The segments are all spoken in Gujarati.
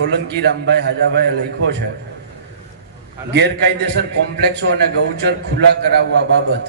સોલંકી રામભાઈ હાજાભાઈ લખ્યો છે ગેરકાયદેસર કોમ્પ્લેક્સો અને ગૌચર ખુલ્લા કરાવવા બાબત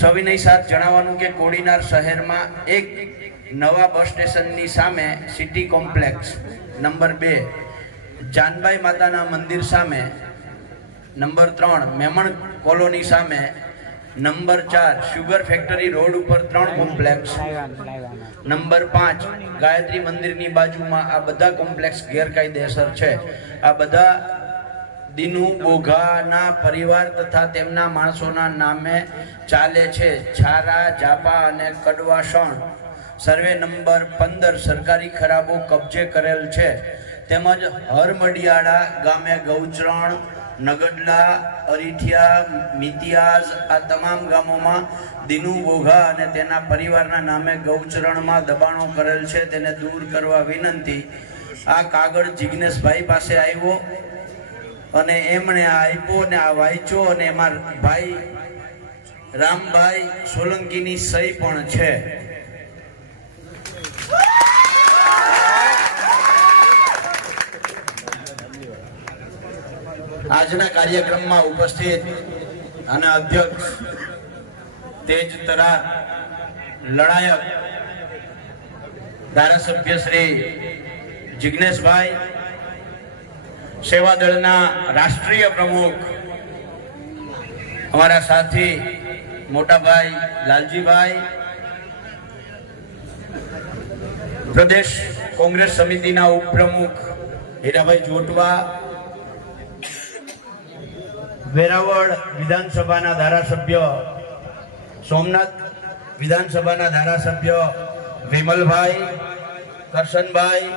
સવિનય સાથ જણાવવાનું કે કોડીનાર શહેરમાં એક નવા બસ સ્ટેશનની સામે સિટી કોમ્પ્લેક્સ નંબર બે જાનબાઈ માતાના મંદિર સામે નંબર ત્રણ મેમણ કોલોની સામે નંબર ચાર સુગર ફેક્ટરી રોડ ઉપર ત્રણ કોમ્પ્લેક્સ નંબર પાંચ ગાયત્રી મંદિરની બાજુમાં આ બધા કોમ્પ્લેક્ષ ગેરકાયદેસર છે આ બધા દિનુ બોઘાના પરિવાર તથા તેમના માણસોના નામે ચાલે છે છારા જાપા અને કડવાસણ સર્વે નંબર પંદર સરકારી ખરાબો કબજે કરેલ છે તેમજ હરમડિયાળા ગામે ગૌચરણ નગડલા અરીઠિયા મિતિયાઝ આ તમામ ગામોમાં દિનુ બોઘા અને તેના પરિવારના નામે ગૌચરણમાં દબાણો કરેલ છે તેને દૂર કરવા વિનંતી આ કાગળ જિજ્ઞેશભાઈ પાસે આવ્યો અને એમણે આ આપ્યો અને આ વાંચ્યો અને એમાં ભાઈ રામભાઈ સોલંકીની સહી પણ છે આજના કાર્યક્રમમાં ઉપસ્થિત અને અધ્યક્ષ તેજ તરા લડાયક ધારાસભ્ય શ્રી જિગ્નેશભાઈ સેવાદળના રાષ્ટ્રીય પ્રમુખ અમારા સાથી મોટાભાઈ લાલજીભાઈ પ્રદેશ કોંગ્રેસ સમિતિના ઉપપ્રમુખ હીરાભાઈ જોટવા વેરાવળ વિધાનસભાના ધારાસભ્ય સોમનાથ વિધાનસભાના ધારાસભ્ય વિમલભાઈ કરશનભાઈ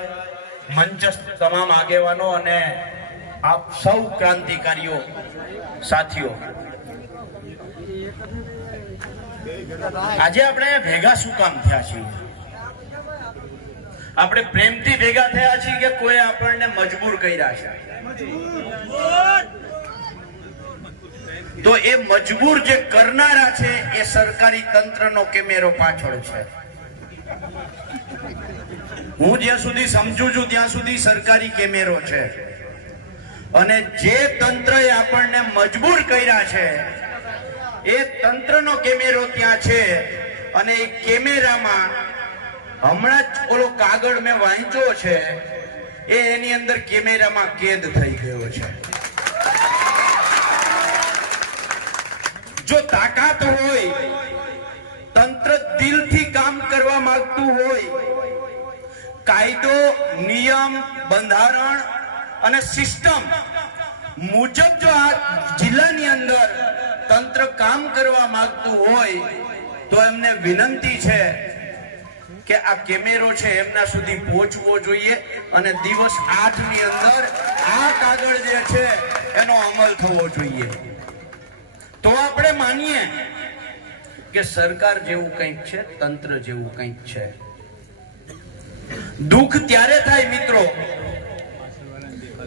મંચસ્થ તમામ આગેવાનો અને આપ સૌ ક્રાંતિકારીઓ સાથીઓ આજે આપણે ભેગા શું કામ થયા છીએ આપણે પ્રેમથી ભેગા થયા છીએ કે કોઈ આપણને મજબૂર કર્યા છે તો એ મજબૂર જે કરનારા છે એ સરકારી તંત્રનો કેમેરો પાછળ છે હું જ્યાં સુધી સમજુ છું ત્યાં સુધી સરકારી કેમેરો છે અને જે તંત્રએ આપણને મજબૂર કર્યા છે એ તંત્રનો કેમેરો ત્યાં છે અને એ કેમેરામાં હમણાં જ ઓલો કાગળ મેં વાંચ્યો છે એ એની અંદર કેમેરામાં કેદ થઈ ગયો છે જો તાકાત હોય તંત્ર દિલથી કામ કરવા માંગતું હોય કાયદો નિયમ બંધારણ અને સિસ્ટમ મુજબ જો આ જિલ્લાની અંદર તંત્ર કામ કરવા માંગતું હોય તો એમને વિનંતી છે કે આ કેમેરો છે એમના સુધી પહોંચવો જોઈએ અને દિવસ આઠ ની અંદર આ કાગળ જે છે એનો અમલ થવો જોઈએ તો આપણે માનીએ કે સરકાર જેવું કંઈક છે તંત્ર જેવું કંઈક છે દુઃખ ત્યારે થાય મિત્રો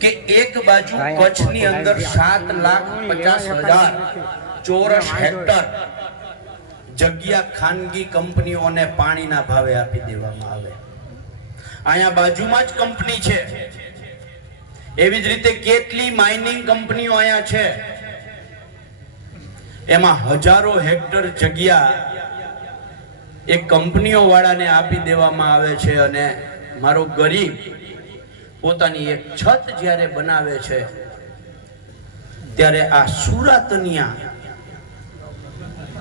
કે એક બાજુ કચ્છની અંદર સાત લાખ પચાસ હજાર ચોરસ હેક્ટર જગ્યા ખાનગી કંપનીઓને પાણીના ભાવે આપી દેવામાં આવે અહીંયા બાજુમાં જ કંપની છે એવી જ રીતે કેટલી માઇનિંગ કંપનીઓ અહીંયા છે એમાં હજારો હેક્ટર જગ્યા એ કંપનીઓ વાળાને આપી દેવામાં આવે છે અને મારો ગરીબ પોતાની એક છત જ્યારે બનાવે છે ત્યારે આ સુરાતનિયા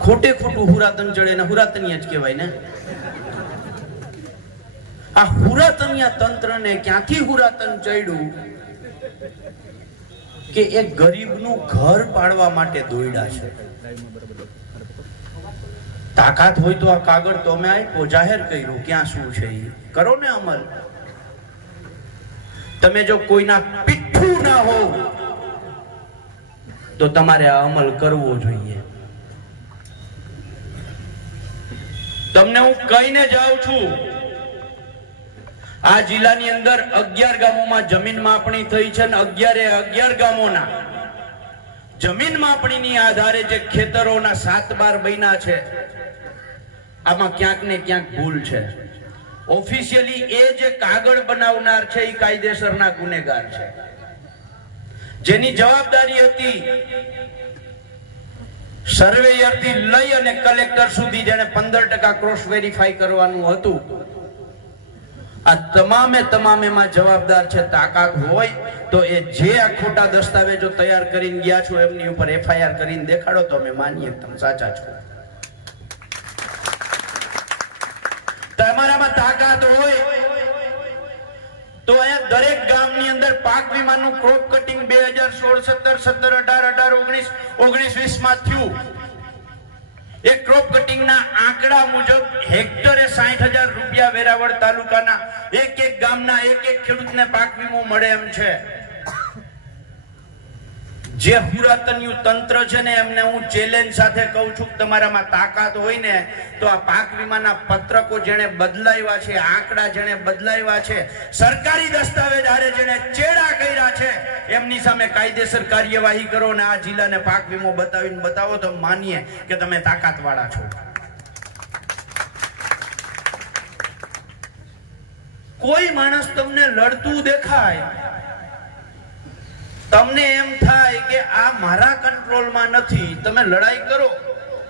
ખોટે ખોટું હુરાતન ચડે ને હુરાતનિયા જ કહેવાય ને આ હુરાતનિયા તંત્રને ક્યાંથી હુરાતન ચડ્યું કે એ ગરીબનું ઘર પાડવા માટે દોડ્યા છે તાકાત હોય તો આ કાગળ તો અમે આપ્યો જાહેર કર્યું ક્યાં શું છે એ કરો ને અમલ તમે જો કોઈના પીઠું ના હો તો તમારે આ અમલ કરવો જોઈએ તમને હું કહીને જાઉં છું આ જિલ્લાની અંદર અગિયાર ગામોમાં જમીન માપણી થઈ છે અને અગિયારે અગિયાર ગામોના જમીન માપણીની આધારે જે ખેતરોના સાત બાર બન્યા છે આમાં ક્યાંક ને ક્યાંક ભૂલ છે ઓફિશિયલી એ જે કાગળ બનાવનાર છે એ કાયદેસરના ગુનેગાર છે જેની જવાબદારી હતી સર્વેયરથી લઈ અને કલેક્ટર સુધી જેને પંદર ટકા ક્રોસ વેરીફાઈ કરવાનું હતું આ તમામે તમામેમાં જવાબદાર છે તાકાત હોય તો એ જે આ ખોટા દસ્તાવેજો તૈયાર કરીને ગયા છો એમની ઉપર એફઆઈઆર કરીને દેખાડો તો અમે માનીએ તમે સાચા છો તમારામાં તાકાત હોય તો અહીંયા દરેક ગામની અંદર પાક વીમા નું ક્રોપ કટિંગ બે હજાર સોળ સત્તર સત્તર અઢાર અઢાર ઓગણીસ ઓગણીસ વીસ માં થયું ક્રોપ કટિંગના આંકડા મુજબ હેક્ટરે સાઠ હજાર રૂપિયા વેરાવળ તાલુકાના એક એક ગામના એક એક ખેડૂતને પાક વીમો મળે એમ છે જે પુરાતન્યું તંત્ર છે ને એમને હું ચેલેન્જ સાથે કહું છું કે તમારામાં તાકાત હોય ને તો આ પાક વીમાના પત્રકો જેણે બદલાવ્યા છે આંકડા જેણે બદલાવ્યા છે સરકારી દસ્તાવેજ હારે જેણે ચેડા કર્યા છે એમની સામે કાયદેસર કાર્યવાહી કરો ને આ જિલ્લાને પાક વીમો બતાવીને બતાવો તો માનીએ કે તમે તાકાતવાળા છો કોઈ માણસ તમને લડતું દેખાય તમને એમ થાય કે આ મારા કંટ્રોલમાં નથી તમે લડાઈ કરો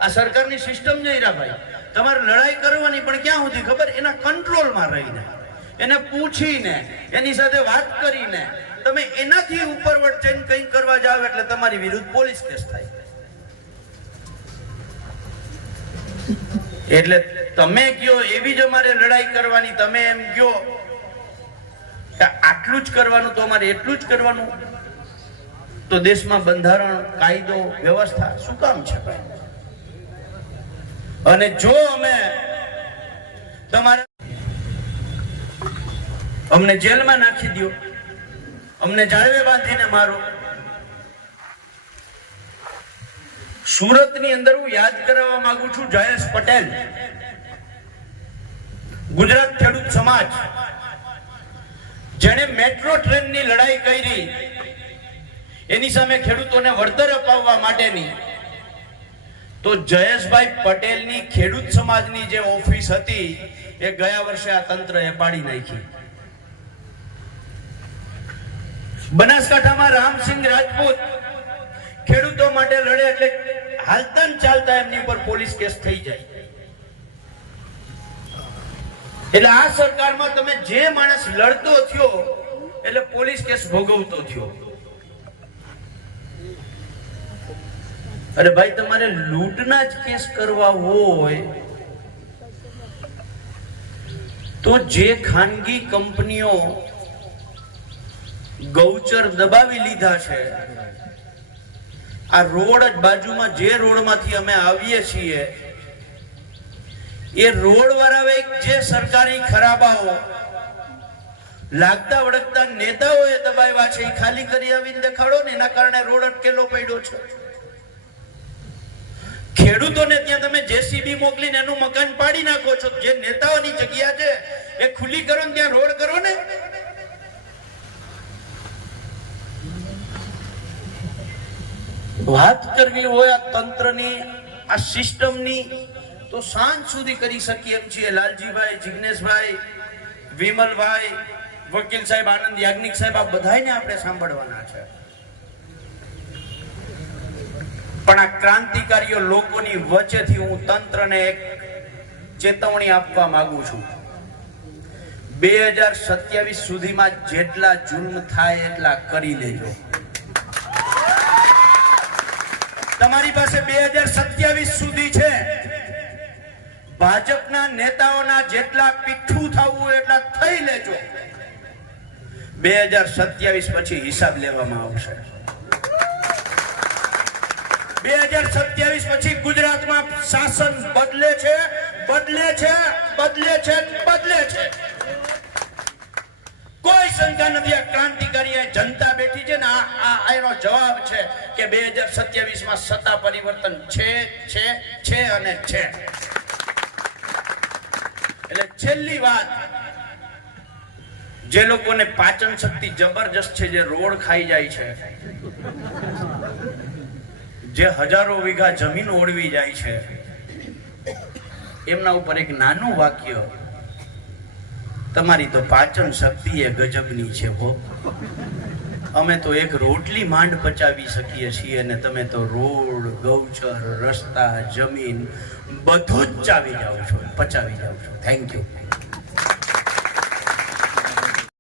આ સરકારની સિસ્ટમ જ ભાઈ તમારે લડાઈ કરવાની પણ ક્યાં સુધી ખબર એના કંટ્રોલમાં રહીને એને પૂછીને એની સાથે વાત કરીને તમે એનાથી ઉપર વટ જઈને કંઈ કરવા જાવ એટલે તમારી વિરુદ્ધ પોલીસ કેસ થાય એટલે તમે કયો એવી જ અમારે લડાઈ કરવાની તમે એમ કયો આટલું જ કરવાનું તો અમારે એટલું જ કરવાનું તો દેશમાં બંધારણ કાયદો વ્યવસ્થા શું કામ છે અને જો અમે તમારા અમને જેલમાં નાખી દો અમને જાળવે બાંધીને મારો સુરતની અંદર હું યાદ કરાવવા માંગુ છું જયેશ પટેલ ગુજરાત ખેડૂત સમાજ જેને મેટ્રો ટ્રેન ની લડાઈ કરી એની સામે ખેડૂતોને વળતર અપાવવા માટેની તો જયેશભાઈ પટેલની ખેડૂત સમાજની જે ઓફિસ હતી એ ગયા વર્ષે આ તંત્ર એ પાડી નાખી બનાસકાંઠામાં રામસિંહ રાજપૂત ખેડૂતો માટે લડે એટલે હાલતન ચાલતા એમની ઉપર પોલીસ કેસ થઈ જાય એટલે આ સરકારમાં તમે જે માણસ લડતો થયો એટલે પોલીસ કેસ ભોગવતો થયો અરે ભાઈ તમારે લૂંટના જ કેસ કરવા હોય તો જે ખાનગી કંપનીઓ ગૌચર દબાવી લીધા છે આ રોડ જ બાજુમાં જે રોડમાંથી અમે આવીએ છીએ એ રોડ વાળા જે સરકારી ખરાબાઓ લાગતા વળગતા નેતાઓએ દબાવ્યા છે એ ખાલી કરી આવીને દેખાડો ને એના કારણે રોડ અટકેલો પડ્યો છે ખેડૂતોને ત્યાં તમે જેસીબી મોકલીને એનું મકાન પાડી નાખો છો જે નેતાઓની જગ્યા છે એ ખુલ્લી કરો ને ત્યાં રોડ કરો ને વાત કરવી હોય આ તંત્રની આ સિસ્ટમની તો સાંજ સુધી કરી શકીએ એમ છીએ લાલજીભાઈ જિગ્નેશભાઈ વિમલભાઈ વકીલ સાહેબ આનંદ યાજ્ઞિક સાહેબ આ બધાને આપણે સાંભળવાના છે પણ આ ક્રાંતિકારીઓ લોકોની વચ્ચેથી હું તંત્રને એક ચેતવણી આપવા માંગુ છું બે હજાર સત્યાવીસ સુધીમાં જેટલા જુલ્મ થાય એટલા કરી લેજો તમારી પાસે બે હજાર સત્યાવીસ સુધી છે ભાજપના નેતાઓના જેટલા પીઠું થવું એટલા થઈ લેજો બે હજાર સત્યાવીસ પછી હિસાબ લેવામાં આવશે બે હજાર સત્યાવીસ પછી ગુજરાતમાં શાસન બદલે છે બદલે છે બદલે છે બદલે છે કોઈ શંકા નથી આ ક્રાંતિકારી જનતા બેઠી છે ને આ એનો જવાબ છે કે બે હજાર સત્યાવીસ માં સત્તા પરિવર્તન છે છે છે અને છે એટલે છેલ્લી વાત જે લોકોને પાચન શક્તિ જબરજસ્ત છે જે રોડ ખાઈ જાય છે જે હજારો વીઘા જમીન ઓળવી જાય છે એમના ઉપર એક નાનું વાક્ય તમારી તો પાચન શક્તિ એ ગજબની છે હો અમે તો એક રોટલી માંડ પચાવી શકીએ છીએ અને તમે તો રોડ ગૌચર રસ્તા જમીન બધું જ ચાવી જાઓ છો પચાવી જાઓ છો થેન્ક યુ